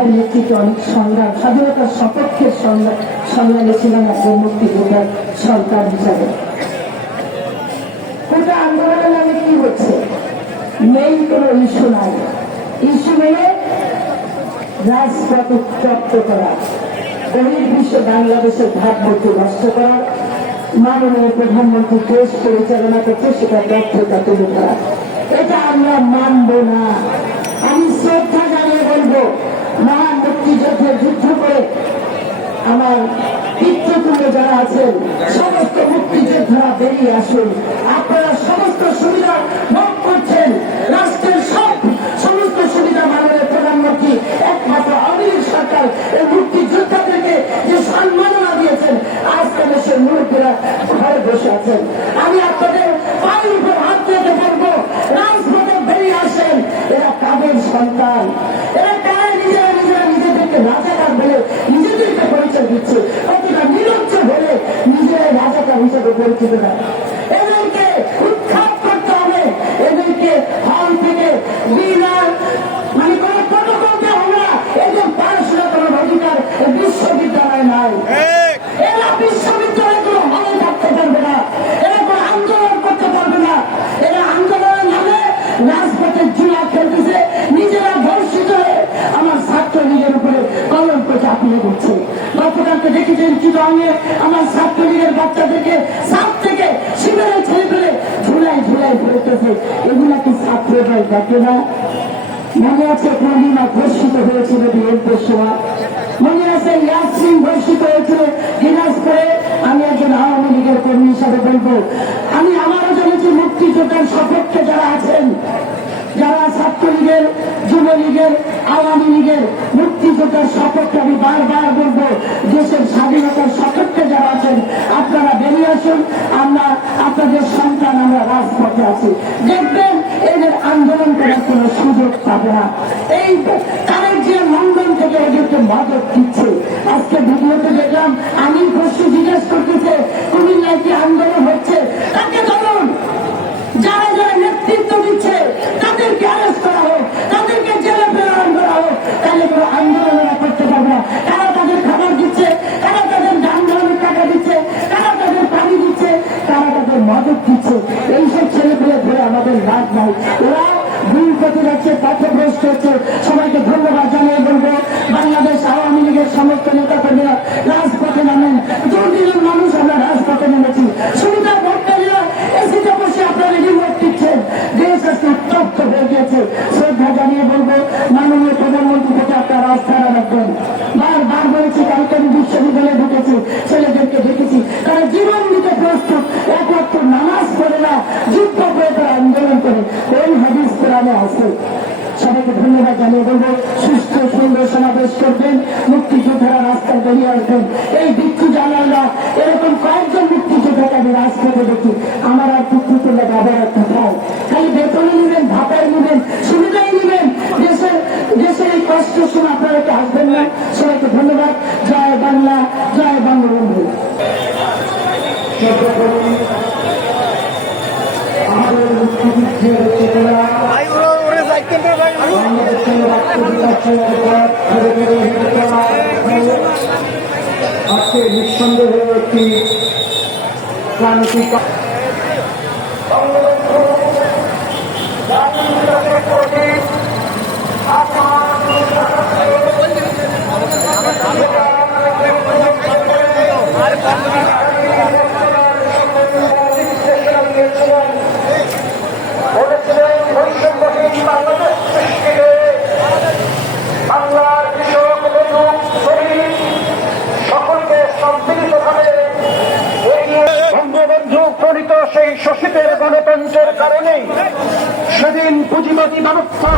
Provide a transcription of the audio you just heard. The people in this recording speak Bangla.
ভাইয়ের নেতৃত্বে অনেক সংগ্রাম, স্বাধীনতার সপক্ষের সংগ্রাম ছিলেন একজন মুক্তিযোদ্ধার সরকার হিসাবে। গোটা আন্দোলনের নামে কি হচ্ছে? ইস্যু নাই। ইস্যু মেনে রাজপথ উত্তপ্ত করা, বহির্বিশ্ব বাংলাদেশের ভাবমূর্তি নষ্ট করা, মাননীয় প্রধানমন্ত্রী দেশ পরিচালনা সেটা ব্যর্থতা তুলে ধরা। এটা আমরা মানব না। আমি শ্রদ্ধা জানিয়ে বলব মহান মুক্তিযুদ্ধে যুদ্ধ করে আমার পিতৃতুল্য যারা আছেন সমস্ত মুক্তিযোদ্ধারা বেরিয়ে আসুন। আপনারা সমস্ত সুবিধা ভোগ করছেন। রাষ্ট্রের সব সমস্ত সুবিধা মাননীয় প্রধানমন্ত্রী, একমাত্র অমির সরকার এই মুক্তিযোদ্ধাদেরকে যে সম্মাননা দিয়েছেন, আজকে দেশের মুরব্বীরা ঘরে বসে আছেন। হিসেবে চিটঙ্গে আমার ছাত্র লীগের বাচ্চাদেরকে সাত থেকে শিবিরে ছেড়ে ফেলে ঝুলাই ঝুলাই ফেলতেছে এগুলা কি ছাত্র দল না? মনে আছে পূর্ণিমা ধর্ষিত হয়েছিল বিএনপির সময়? মনে আছে ইয়াসিন ধর্ষিত হয়েছিল দিনাজপুরে? আমি একজন আওয়ামী লীগের কর্মী হিসাবে বলব। আমি আমারও জেনেছি মুক্তিযোদ্ধার সপক্ষে যারা আছেন যারা ছাত্রলীগের, যুবলীগের, আওয়ামী লীগের মুক্তিযোদ্ধার সপক্ষে আমি বারবার বলব, দেশের স্বাধীনতার সপক্ষে যারা আছেন, আপনারা বেরিয়ে আসুন, আমরা আপনাদের সন্তান, আমরা রাজপথে আছি। দেখবেন এদের আন্দোলন করার কোনো সুযোগ পাবে না। এই তাদের যে লন্ডন থেকে এদেরকে মদত দিচ্ছে। ওরা ভুল হচ্ছে। সবাইকে ধন্যবাদ জানিয়ে বলব, বাংলাদেশ আওয়ামী লীগের সমস্ত নেতা কর্মীরা রাজপথে নামেন। দুর্দিনের মানুষ আমরা রাজপথে নেমেছি, সুবিধা আছে। সবাইকে ধন্যবাদ জানিয়ে বলব, সুস্থ সুন্দর সমাবেশ করবেন, মুক্তিযোদ্ধারা রাস্তায় বেরিয়ে আসবেন। এই ভিক্ষু জানালা, এরকম কয়েকজন মুক্তিযোদ্ধাকে আমি রাজপথে দেখি। আমার আর পিতৃতুল্য বাবার একটা ভাই খালি বেতনে নেবেন ভাতায় নেবেন, সুবিধাই নেবেন। দেশের দেশের এই কষ্টের সময় আপনারা আসবেন না। সবাইকে ধন্যবাদ। জয় বাংলা, জয় বঙ্গবন্ধু আমাদের মুক্তিযুদ্ধের আজকে নিঃসন্দেহ একটি ক্রান্তিক বলেছিলেন বৈষম্যহীন প্রণীত সেই শোষিতের গণতন্ত্রের কারণেই সেদিন পুঁজিবাদী ব্যবস্থা